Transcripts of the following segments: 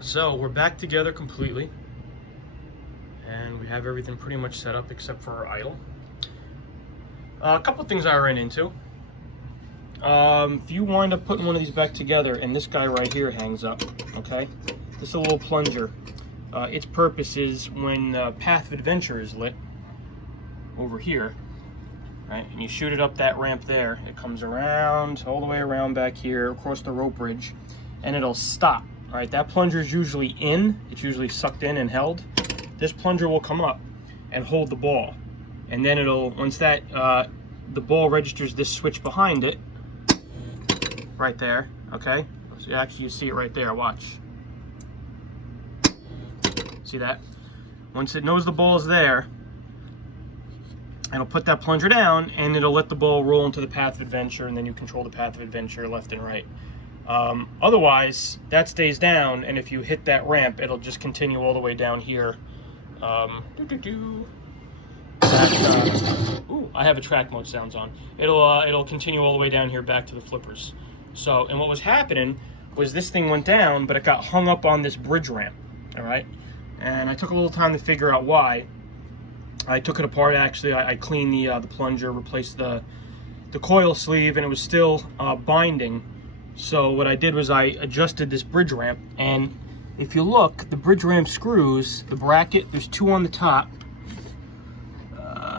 So we're back together completely, and we have everything pretty much set up except for our idle. A couple of things I ran into. If you wind up putting one of these back together and this guy right here hangs up, okay? This is a little plunger. Its purpose is when Path of Adventure is lit over here, right? And you shoot it up that ramp there. It comes around, all the way around back here, across the rope bridge, and it'll stop. All right, that plunger is usually in. It's usually sucked in and held. This plunger will come up and hold the ball. And then it'll, once that, the ball registers this switch behind it, right there, okay? So actually you see it right there, watch. See that? Once it knows the ball's there, it'll put that plunger down and it'll let the ball roll into the Path of Adventure, and then you control the Path of Adventure left and right. Otherwise, that stays down, and if you hit that ramp, it'll just continue all the way down here. I have a track mode sounds on. It'll continue all the way down here back to the flippers. So, and what was happening was this thing went down, but it got hung up on this bridge ramp, all right? And I took a little time to figure out why. I took it apart, actually. I cleaned the plunger, replaced the coil sleeve, and it was still binding. So what I did was I adjusted this bridge ramp, and if you look, the bridge ramp screws, the bracket, there's two on the top.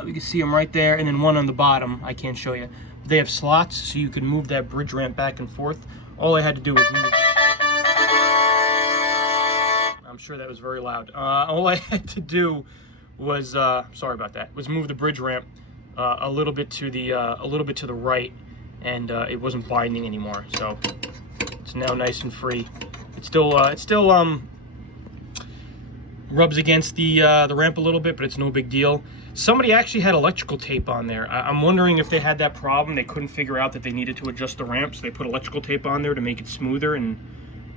You can see them right there, and then one on the bottom. I can't show you. They have slots, so you can move that bridge ramp back and forth. All I had to do was move. I'm sure that was very loud. All I had to do was, sorry about that, was move the bridge ramp a little bit to the right, and it wasn't binding anymore. So it's now nice and free. It still rubs against the ramp a little bit, but it's no big deal. Somebody actually had electrical tape on there. I'm wondering if they had that problem. They couldn't figure out that they needed to adjust the ramp, so they put electrical tape on there to make it smoother and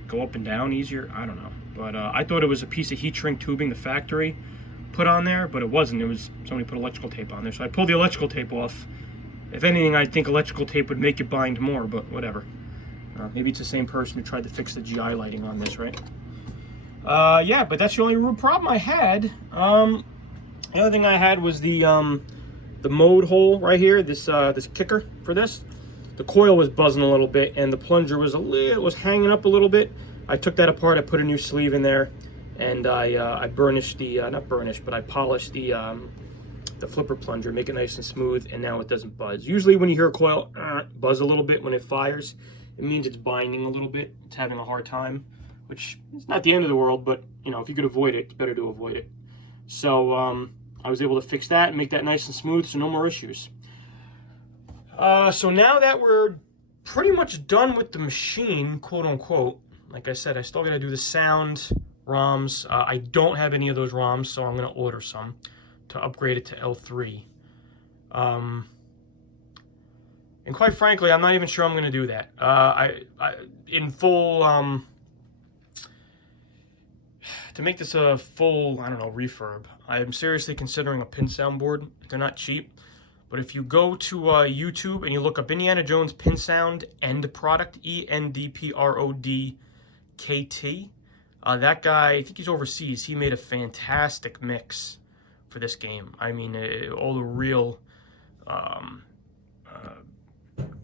go up and down easier. I don't know, but I thought it was a piece of heat shrink tubing the factory put on there, but it wasn't. It was somebody put electrical tape on there, so I pulled the electrical tape off. If anything, I think electrical tape would make it bind more, but whatever. Maybe it's the same person who tried to fix the GI lighting on this, right? Yeah, but that's the only real problem I had. The other thing I had was the mode hole right here, this kicker for this. The coil was buzzing a little bit, and the plunger was hanging up a little bit. I took that apart. I put a new sleeve in there, and I burnished not burnished, but I polished the flipper plunger, make it nice and smooth, and now it doesn't buzz. Usually when you hear a coil buzz a little bit when it fires, it means it's binding a little bit. It's having a hard time, which is not the end of the world, but you know, if you could avoid it, it's better to avoid it. So I was able to fix that and make that nice and smooth, so no more issues. So now that we're pretty much done with the machine, quote unquote, like I said, I still got to do the sound ROMs. I don't have any of those ROMs, so I'm going to order some to upgrade it to L3. And quite frankly, I'm not even sure I'm going to do that. In full, to make this a full, I don't know, refurb, I'm seriously considering a pin sound board. They're not cheap, but if you go to YouTube and you look up Indiana Jones pin sound end product, ENDPRODKT, that guy, I think he's overseas, he made a fantastic mix for this game. I mean, all the real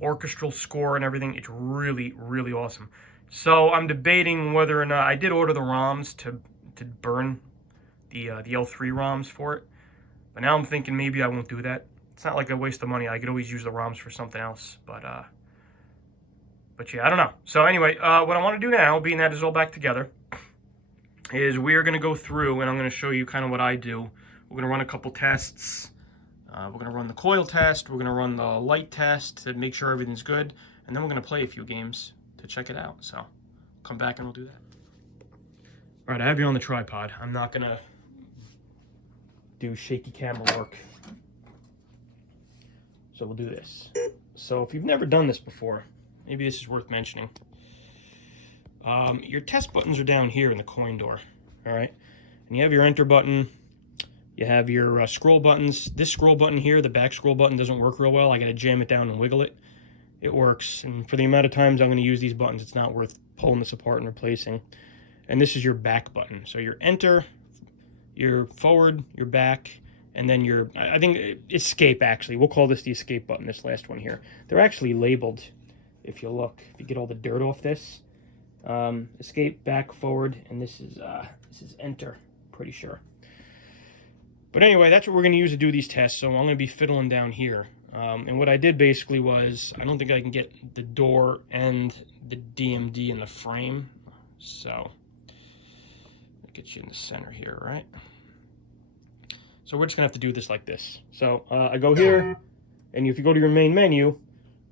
orchestral score and everything, it's really, really awesome. So I'm debating whether or not, I did order the ROMs to burn the L3 ROMs for it, but now I'm thinking maybe I won't do that. It's not like a waste of money. I could always use the ROMs for something else, but yeah, I don't know. So anyway, what I want to do now, being that it's all back together, is we are going to go through and I'm going to show you kind of what I do. We're going to run a couple tests. We're going to run the coil test. We're going to run the light test to make sure everything's good, and then we're going to play a few games to check it out. So come back and we'll do that. All right, I have you on the tripod. I'm not going to do shaky camera work. So we'll do this. So if you've never done this before, maybe this is worth mentioning. Your test buttons are down here in the coin door, all right? And you have your enter button. You have your scroll buttons. This scroll button here, the back scroll button, doesn't work real well. I got to jam it down and wiggle it. It works, and for the amount of times I'm going to use these buttons, it's not worth pulling this apart and replacing. and this is your back button. So your enter, your forward, your back, and then your, I think, escape, actually. We'll call this the escape button, this last one here. They're actually labeled, if you look, if you get all the dirt off this. Escape, back, forward, and this is enter, pretty sure. But anyway, that's what we're going to use to do these tests, so I'm going to be fiddling down here. And what I did basically was, I don't think I can get the door and the DMD in the frame, so I'll get you in the center here, right? So we're just going to have to do this like this. So I go here, and if you go to your main menu,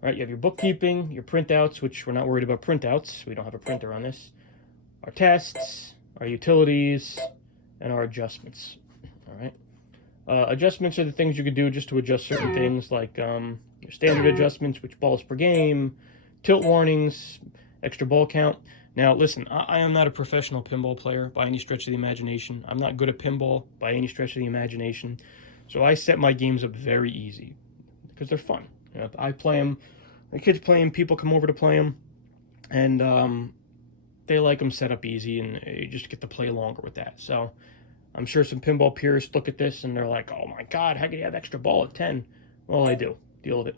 right, you have your bookkeeping, your printouts, which we're not worried about printouts. We don't have a printer on this. Our tests, our utilities, and our adjustments, all right? Adjustments are the things you could do just to adjust certain things, like your standard adjustments, which balls per game, tilt warnings, extra ball count. Now, listen, I am not a professional pinball player by any stretch of the imagination. I'm not good at pinball by any stretch of the imagination. So I set my games up very easy because they're fun. You know, I play them, the kids play them, people come over to play them, and they like them set up easy, and you just get to play longer with that. So I'm sure some pinball purists look at this and they're like, oh my God, how can you have extra ball at 10? Well, I do. Deal with it.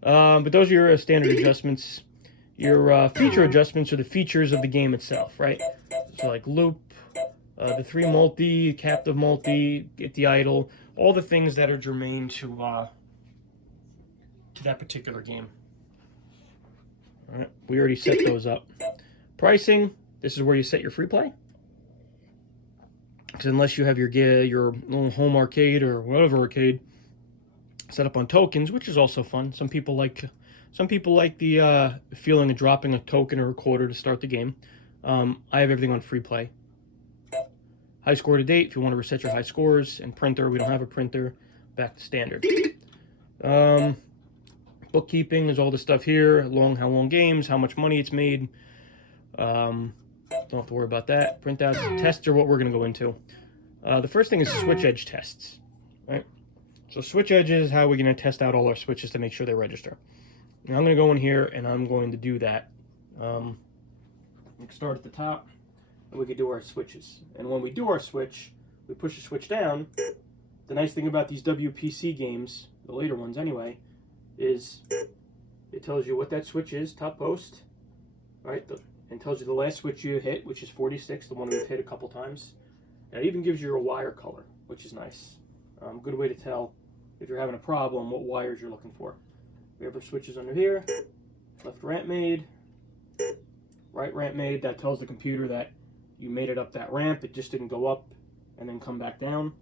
But those are your standard adjustments. Your feature adjustments are the features of the game itself, right? So like loop, the 3 multi, captive multi, get the idle, all the things that are germane to that particular game. All right, we already set those up. Pricing, this is where you set your free play. Because unless you have your little home arcade or whatever arcade set up on tokens, which is also fun. Some people like the feeling of dropping a token or a quarter to start the game. I have everything on free play. High score to date, if you want to reset your high scores. And printer, we don't have a printer. Back to standard. Bookkeeping is all the stuff here. How long games, how much money it's made. Don't have to worry about that. Printouts, tests are what we're going to go into. The first thing is switch edge tests, right? So switch edges is how we're going to test out all our switches to make sure they register. Now I'm going to go in here and I'm going to do that. We can start at the top and we can do our switches. And when we do our switch, we push the switch down. The nice thing about these WPC games, the later ones anyway, is it tells you what that switch is, top post, right? And tells you the last switch you hit, which is 46, the one we've hit a couple times. And it even gives you a wire color, which is nice. Good way to tell if you're having a problem what wires you're looking for. We have our switches under here. Left ramp made, right ramp made. That tells the computer that you made it up that ramp. It just didn't go up and then come back down.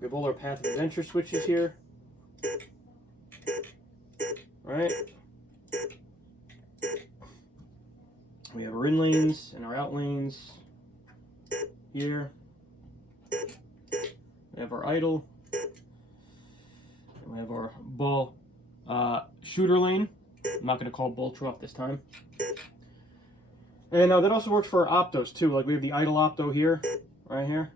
We have all our path of adventure switches here. Right. We have our in lanes and our out lanes here. We have our idle. And we have our ball shooter lane. I'm not going to call ball trough this time. And that also works for our optos too. Like we have the idle opto here, right here.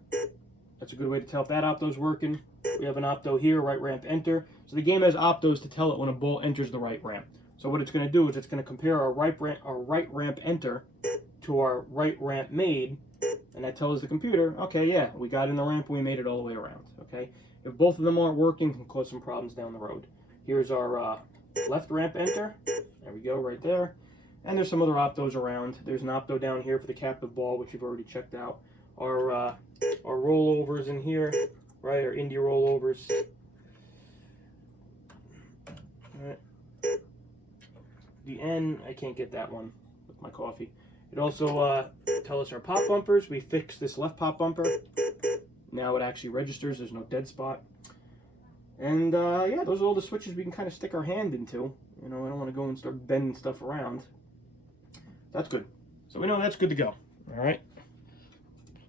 That's a good way to tell if that opto's working. We have an opto here, right ramp enter. So the game has optos to tell it when a ball enters the right ramp. So what it's going to do is it's going to compare our right ramp enter to our right ramp made, and that tells the computer, okay, yeah, we got in the ramp and we made it all the way around. Okay, if both of them aren't working, it can cause some problems down the road. Here's our left ramp enter. There we go, right there. And there's some other optos around. There's an opto down here for the captive ball, which you've already checked out. Our rollovers in here, right? Our Indy rollovers. All right. The N, I can't get that one with my coffee. It also tells us our pop bumpers. We fixed this left pop bumper. Now it actually registers. There's no dead spot. And yeah, those are all the switches we can kind of stick our hand into. You know, I don't want to go and start bending stuff around. That's good. So we know that's good to go. All right.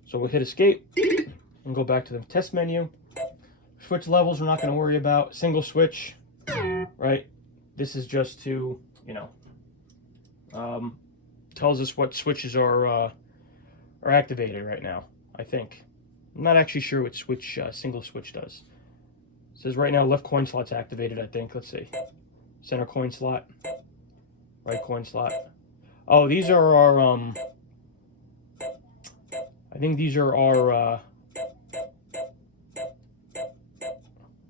So we'll hit escape and go back to the test menu. Switch levels we're not going to worry about. Single switch, right? This is just to, you know, tells us what switches are activated right now, I think. I'm not actually sure what switch single switch does. It says right now left coin slot's activated, I think. Let's see. Center coin slot. Right coin slot. Oh, these are our I think these are our, I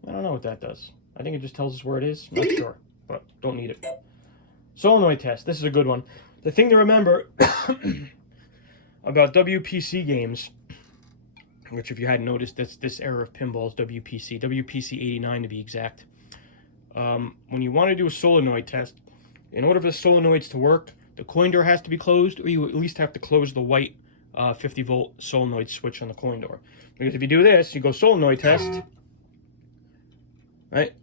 don't know what that does. I think it just tells us where it is. Not sure, but don't need it. Solenoid test. This is a good one. The thing to remember about WPC games, which if you hadn't noticed, that's this era of pinballs, WPC 89 to be exact. When you want to do a solenoid test, in order for the solenoids to work, the coin door has to be closed, or you at least have to close the white 50-volt solenoid switch on the coin door. Because if you do this, you go solenoid test, right?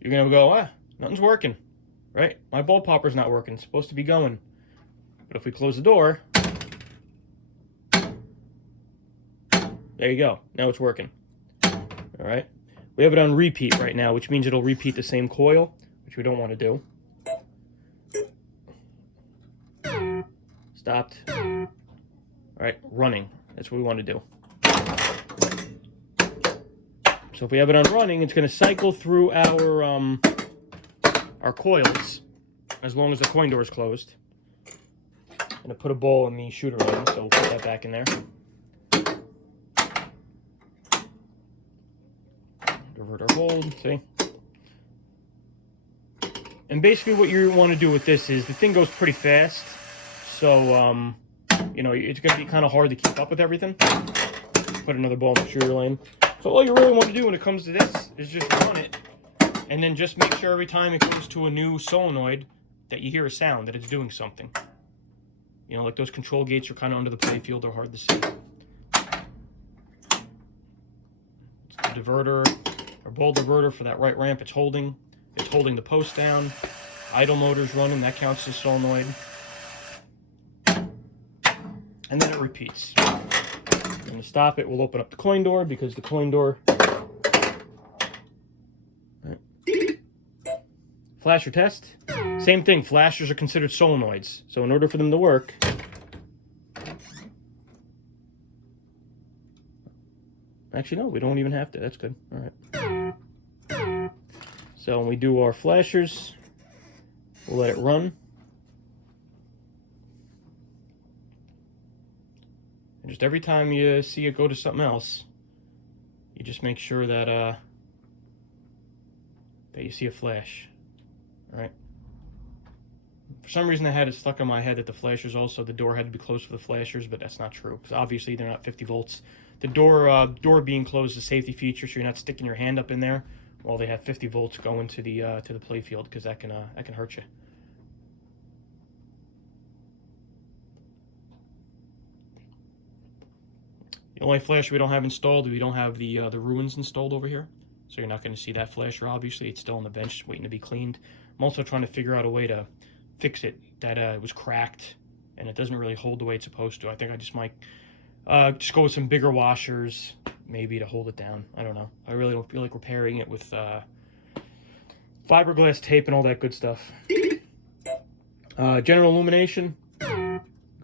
You're going to go, nothing's working, right? My ball popper's not working. It's supposed to be going. But if we close the door, there you go. Now it's working. All right. We have it on repeat right now, which means it'll repeat the same coil, which we don't want to do. Stopped. All right, running. That's what we want to do. So if we have it on running, it's going to cycle through our coils as long as the coin door is closed. I'm going to put a ball in the shooter line, so we'll put that back in there. Divert our hold, see? And basically what you want to do with this is, the thing goes pretty fast, so, you know, it's going to be kind of hard to keep up with everything. Put another ball in the shooter lane. So all you really want to do when it comes to this is just run it, and then just make sure every time it goes to a new solenoid that you hear a sound, that it's doing something. You know, like those control gates are kind of under the playfield, they're hard to see. It's the diverter, or ball diverter for that right ramp, it's holding the post down. Idle motor's running, that counts as solenoid. And then it repeats. And to stop it, we'll open up the coin door, because the coin door... Right. Flasher test. Same thing, flashers are considered solenoids. So in order for them to work... Actually, no, we don't even have to. That's good. All right. So when we do our flashers, we'll let it run. And just every time you see it go to something else, you just make sure that that you see a flash. All right. For some reason, I had it stuck in my head that the flashers also, the door had to be closed for the flashers, but that's not true, because obviously they're not 50 volts. The door being closed is a safety feature, so you're not sticking your hand up in there while they have 50 volts going to the play field, because that can hurt you. The only flasher we don't have installed, we don't have the ruins installed over here, so you're not going to see that flasher. Obviously, it's still on the bench waiting to be cleaned. I'm also trying to figure out a way to fix it. That it was cracked and it doesn't really hold the way it's supposed to. I think I just might just go with some bigger washers, maybe, to hold it down. I don't know. I really don't feel like repairing it with fiberglass tape and all that good stuff. General illumination,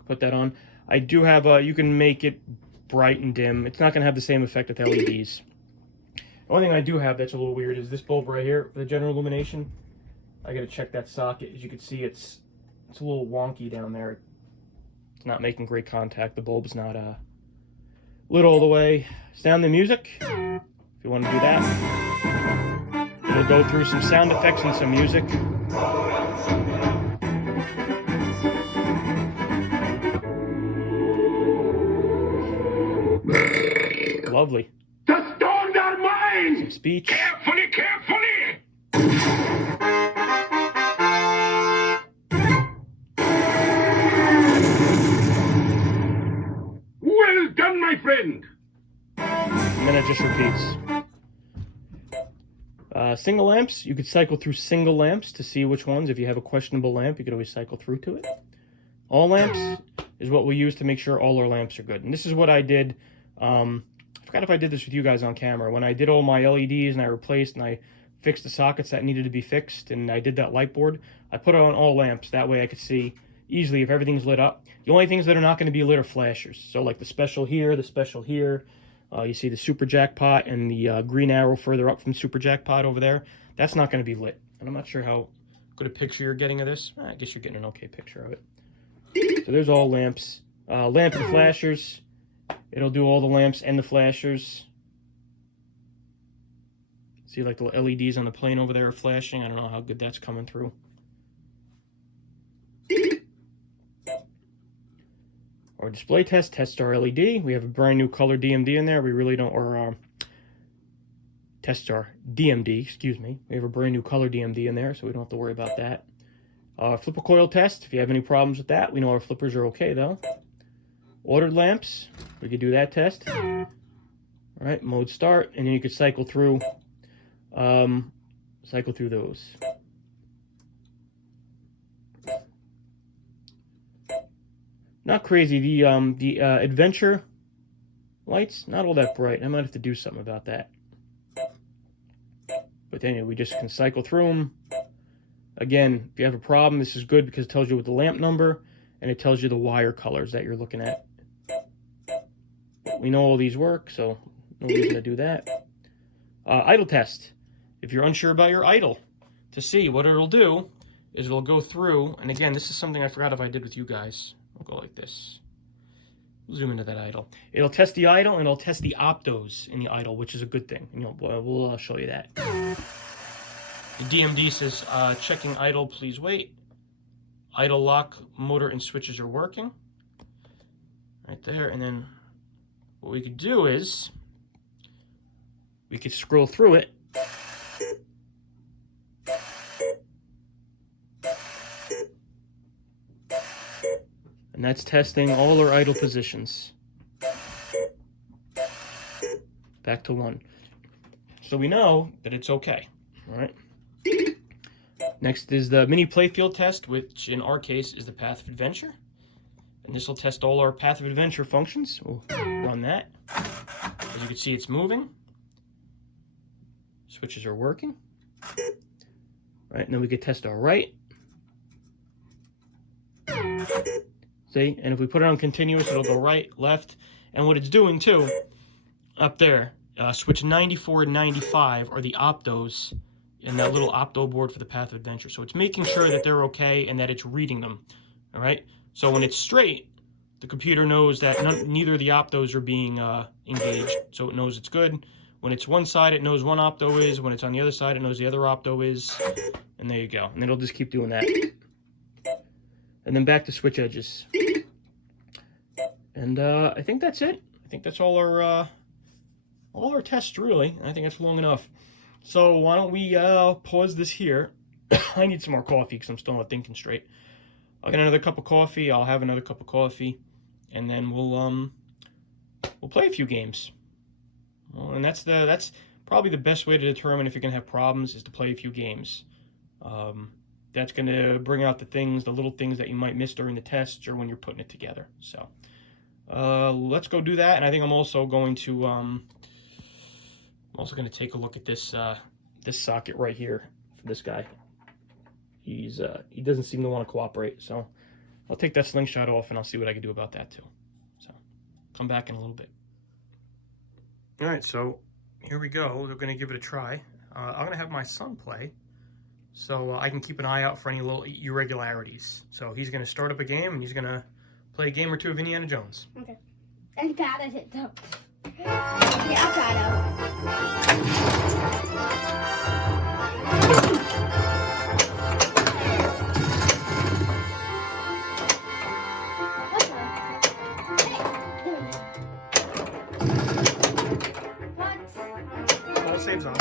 put that on. I do have you can make it bright and dim. It's not going to have the same effect with LEDs. The only thing I do have that's a little weird is this bulb right here for the general illumination. I got to check that socket. As you can see, it's a little wonky down there. It's not making great contact. The bulb's not lit all the way. Sound the music, if you want to do that. It'll go through some sound effects and some music. Lovely. The storms are mine! Some speech. Carefully, carefully! Well done, my friend! And then it just repeats. Single lamps, you could cycle through single lamps to see which ones. If you have a questionable lamp, you could always cycle through to it. All lamps is what we use to make sure all our lamps are good. And this is what I did. I forgot if I did this with you guys on camera. When I did all my LEDs and I replaced and I fixed the sockets that needed to be fixed, and I did that light board, I put it on all lamps. That way I could see easily if everything's lit up. The only things that are not going to be lit are flashers. So like the special here, the special here. You see the super jackpot and the green arrow further up from super jackpot over there. That's not going to be lit. And I'm not sure how good a picture you're getting of this. I guess you're getting an okay picture of it. So there's all lamps. Lamp and flashers. It'll do all the lamps and the flashers. See, like the LEDs on the plane over there are flashing. I don't know how good that's coming through. Our display test our LED. We have a brand new color DMD in there. We really don't, or test our DMD, excuse me. We have a brand new color DMD in there, so we don't have to worry about that. Flipper coil test. If you have any problems with that, we know our flippers are okay though. Ordered lamps. We could do that test. All right, mode start, and then you could cycle through those. Not crazy. The adventure lights, not all that bright. I might have to do something about that. But anyway, we just can cycle through them. Again, if you have a problem, this is good because it tells you what the lamp number and it tells you the wire colors that you're looking at. We know all these work, so no reason to do that. Idle test. If you're unsure about your idle, to see what it'll do is it'll go through, and again, this is something I forgot if I did with you guys. I'll go like this. Zoom into that idle. It'll test the idle and it'll test the optos in the idle, which is a good thing. You know, we'll show you that. The DMD says, checking idle, please wait. Idle lock, motor, and switches are working. Right there, and then what we could do is we could scroll through it. And that's testing all our idle positions. Back to 1. So we know that it's okay. All right. Next is the mini playfield test, which in our case is the path of adventure. And this will test all our path of adventure functions. We'll run that. As you can see, it's moving. Switches are working. Right, and then we could test our right. See, and if we put it on continuous, it'll go right, left. And what it's doing too, up there, switch 94 and 95 are the optos in that little opto board for the path of adventure. So it's making sure that they're okay and that it's reading them. All right. So when it's straight, the computer knows that neither of the optos are being engaged. So it knows it's good. When it's one side, it knows one opto is. When it's on the other side, it knows the other opto is. And there you go. And it'll just keep doing that. And then back to switch edges. And I think that's it. I think that's all our tests, really. I think that's long enough. So why don't we pause this here. I need some more coffee because I'm still not thinking straight. I'll get another cup of coffee. I'll have another cup of coffee. And then we'll play a few games. Well, and that's probably the best way to determine if you're going to have problems is to play a few games. That's going to bring out the little things that you might miss during the test or when you're putting it together. So let's go do that. And I think I'm also going to take a look at this this socket right here for this guy. He doesn't seem to want to cooperate, so I'll take that slingshot off and I'll see what I can do about that too. So come back in a little bit. All right, so here we go. We're going to give it a try. I'm going to have my son play, so I can keep an eye out for any little irregularities. So he's going to start up a game, and he's going to play a game or two of Indiana Jones. Okay. I got it, though. Yeah, I'll try What? All saves on.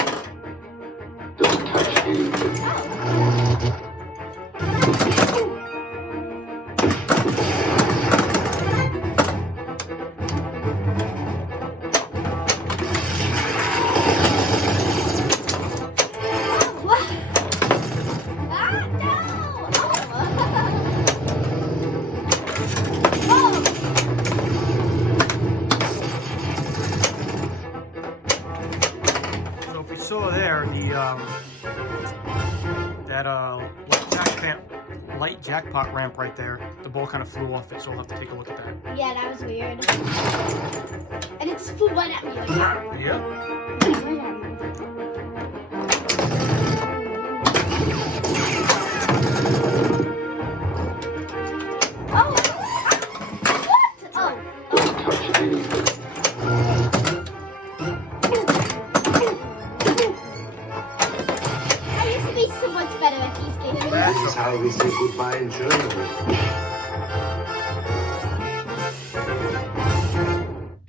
So there, light jackpot ramp right there, the ball kind of flew off it, so we'll have to take a look at that. Yeah, that was weird. And it just flew right at me. Like, yep. Oh! What? Oh!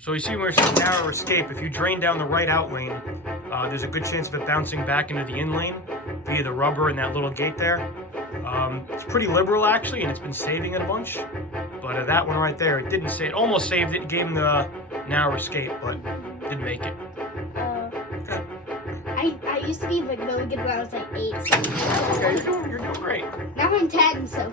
So you see where it says narrow escape. If you drain down the right out lane, there's a good chance of it bouncing back into the in lane via the rubber and that little gate there. It's pretty liberal actually, and it's been saving it a bunch. But that one right there, it didn't save. It almost saved it. It gave him the narrow escape, but didn't make it. I used to be like really good when I was like 8. So Okay, you're doing great. now I'm 10, so.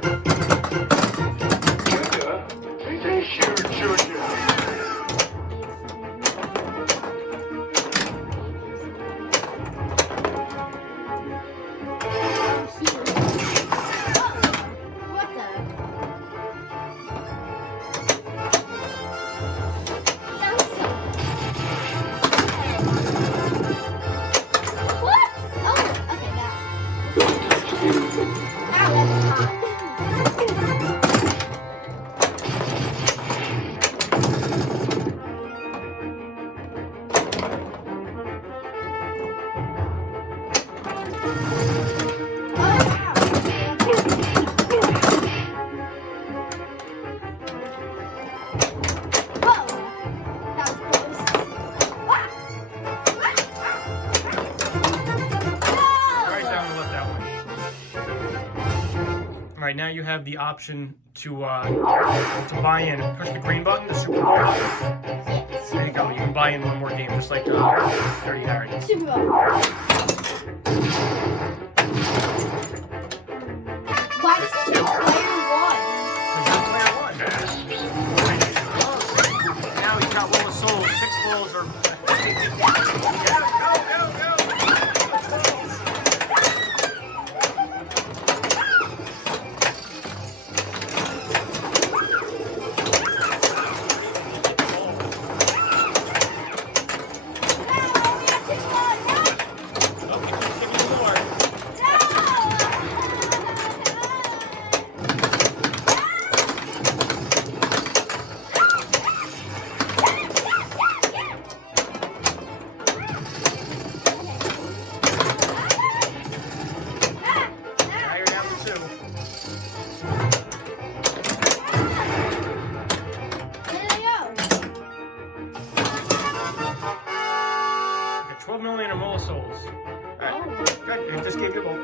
Right now you have the option to buy in. Push the green button, the Super Bowl. There you go. You can buy in one more game, just like Dirty Harry. Super Bowl. Why does this say player 1? Because player 1. Now he's got roll of souls. 6 balls are. Souls. Alright, good. You just gave your ball.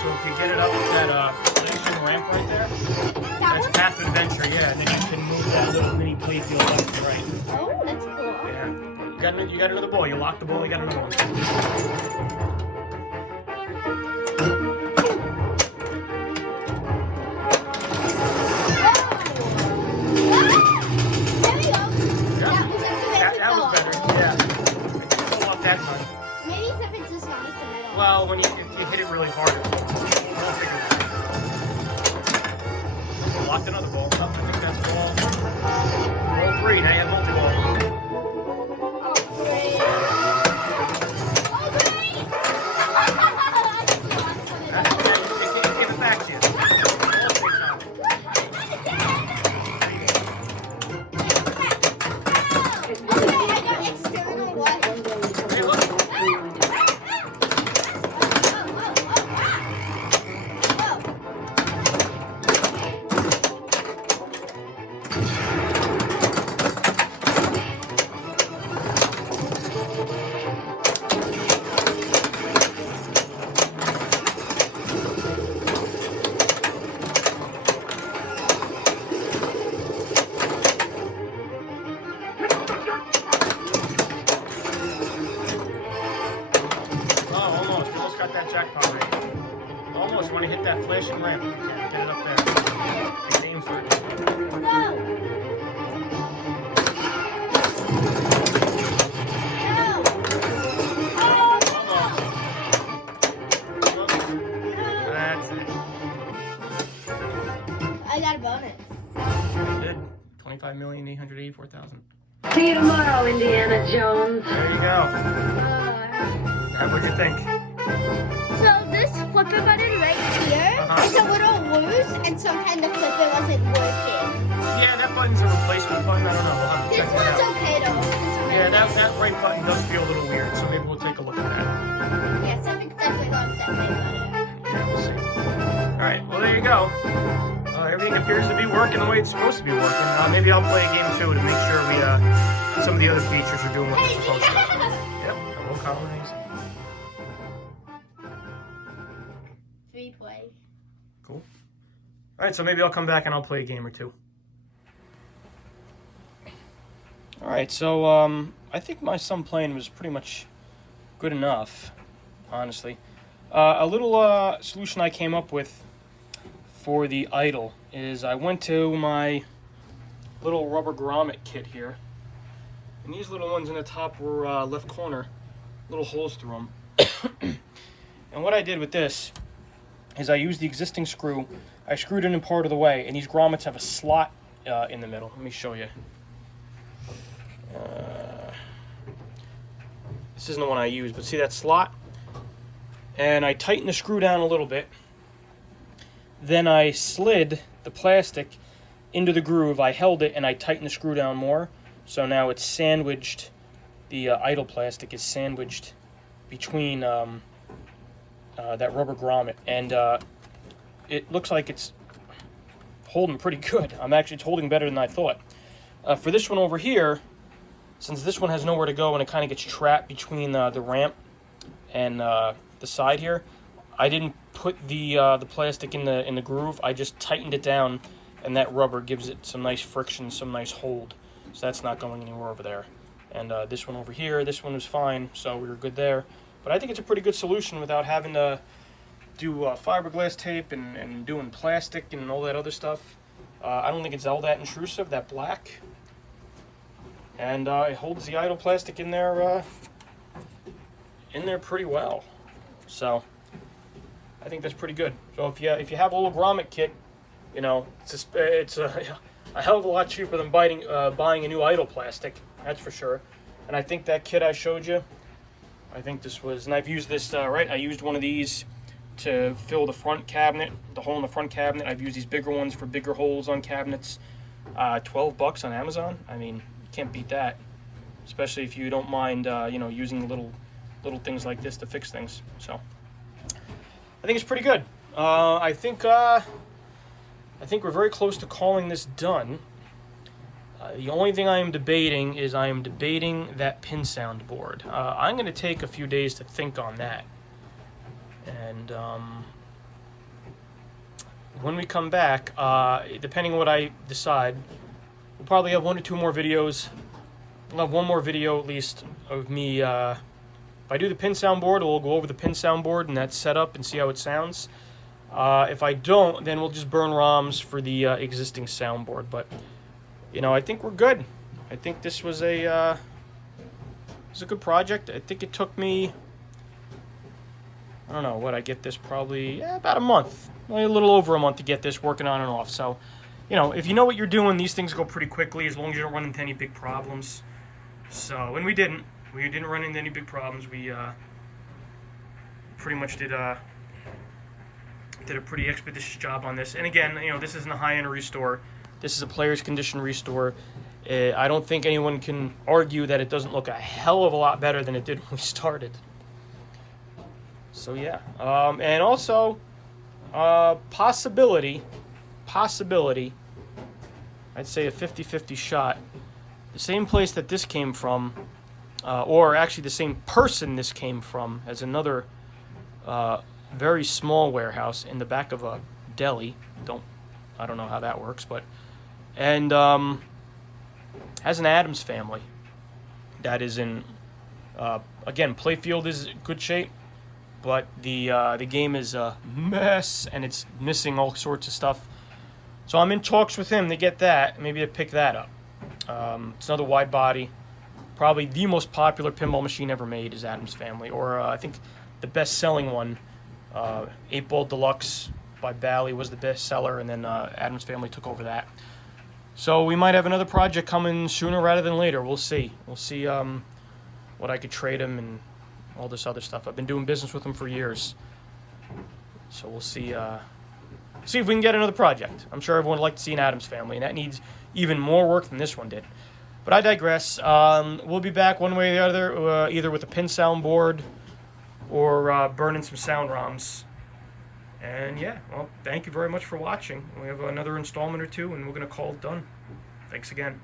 So if you get it up that flashing lamp right there, that's Path of Adventure, yeah, and then you can move that little mini playfield left and right. Oh, that's cool. Yeah. You got another ball. You lock the ball, you got another one. That was better. Yeah. It fell off that time. Maybe if it's just not the middle. Well, if you hit it really hard, we'll figure it out. Locked another ball. I think that's ball 3. Now you have multi-ball. Jackpot rate. Almost want to hit that flashing ramp if you can. Get it up there. Just aim for it. No! That's it. I got a bonus. You did. 25,884,000. See you tomorrow, Indiana Jones. There you go. What'd you think? So this flipper button right here, it's a little loose, and some kind of flip it wasn't working. Yeah, that button's a replacement button. I don't know. We'll have to This check that one's out. okay though. This one Yeah, that right button does feel a little weird, so maybe we'll take a look at that. Yes, I think definitely loves that way better. Yeah, we'll see. Alright, well there you go. Everything appears to be working the way it's supposed to be working. Maybe I'll play a game too to make sure we some of the other features are doing what they're supposed to. Yep, hello colonies. 3 play. Cool. Alright, so maybe I'll come back and I'll play a game or two. Alright, so I think my son playing was pretty much good enough, honestly. A little solution I came up with for the idle is I went to my little rubber grommet kit here, and these little ones in the top were left corner, little holes through them. And what I did with this is I used the existing screw, I screwed it in part of the way, and these grommets have a slot in the middle. Let me show you. This isn't the one I used, but see that slot? And I tightened the screw down a little bit. Then I slid the plastic into the groove. I held it and I tightened the screw down more. So now it's sandwiched. The idle plastic is sandwiched between that rubber grommet. And it looks like it's holding pretty good. It's holding better than I thought. For this one over here, since this one has nowhere to go and it kind of gets trapped between the ramp and the side here, I didn't put the plastic in the groove. I just tightened it down, and that rubber gives it some nice friction, some nice hold. So that's not going anywhere over there. And this one over here, this one was fine, so we were good there. But I think it's a pretty good solution without having to do fiberglass tape and doing plastic and all that other stuff. I don't think it's all that intrusive, that black. And it holds the idle plastic in there pretty well. So I think that's pretty good. So if you have a little grommet kit, you know, it's a hell of a lot cheaper than buying a new idle plastic. That's for sure. And I think that kit I showed you, I think this was, and I've used this right. I used one of these to fill the front cabinet, the hole in the front cabinet. I've used these bigger ones for bigger holes on cabinets. $12 on Amazon. I mean, you can't beat that, especially if you don't mind, you know, using little things like this to fix things. So I think it's pretty good. I think we're very close to calling this done. The only thing I am debating is that pin sound board. I'm going to take a few days to think on that. And when we come back, depending on what I decide, we'll probably have 1 or 2 more videos. We'll have one more video at least of me. If I do the pin sound board, we'll go over the pin sound board and that setup and see how it sounds. If I don't, then we'll just burn ROMs for the existing soundboard. But you know, I think we're good. I think this was a good project. I think it took me, I don't know what, I get this probably about a month, a little over a month to get this working on and off. So, you know, if you know what you're doing, these things go pretty quickly as long as you don't run into any big problems. So, and we didn't run into any big problems. We pretty much did a pretty expeditious job on this. And again, you know, this isn't a high-end restore. This is a player's condition restore. I don't think anyone can argue that it doesn't look a hell of a lot better than it did when we started. So yeah, and also possibility, I'd say a 50-50 shot. The same place that this came from, or actually the same person this came from, as another very small warehouse in the back of a deli. I don't know how that works, but and has an Addams family that is in again, playfield is in good shape, but the game is a mess and it's missing all sorts of stuff. So I'm in talks with him to get that, maybe to pick that up. It's another wide body, probably the most popular pinball machine ever made is Addams Family, or I think the best selling one, 8-Ball Deluxe by Bally was the best seller, and then Addams Family took over that. So we might have another project coming sooner rather than later. We'll see. We'll see what I could trade him and all this other stuff. I've been doing business with him for years. So we'll see see if we can get another project. I'm sure everyone would like to see an Addams Family, and that needs even more work than this one did. But I digress. We'll be back one way or the other, either with a pin sound board or burning some sound ROMs. And yeah, well, thank you very much for watching. We have another installment or two, and we're going to call it done. Thanks again.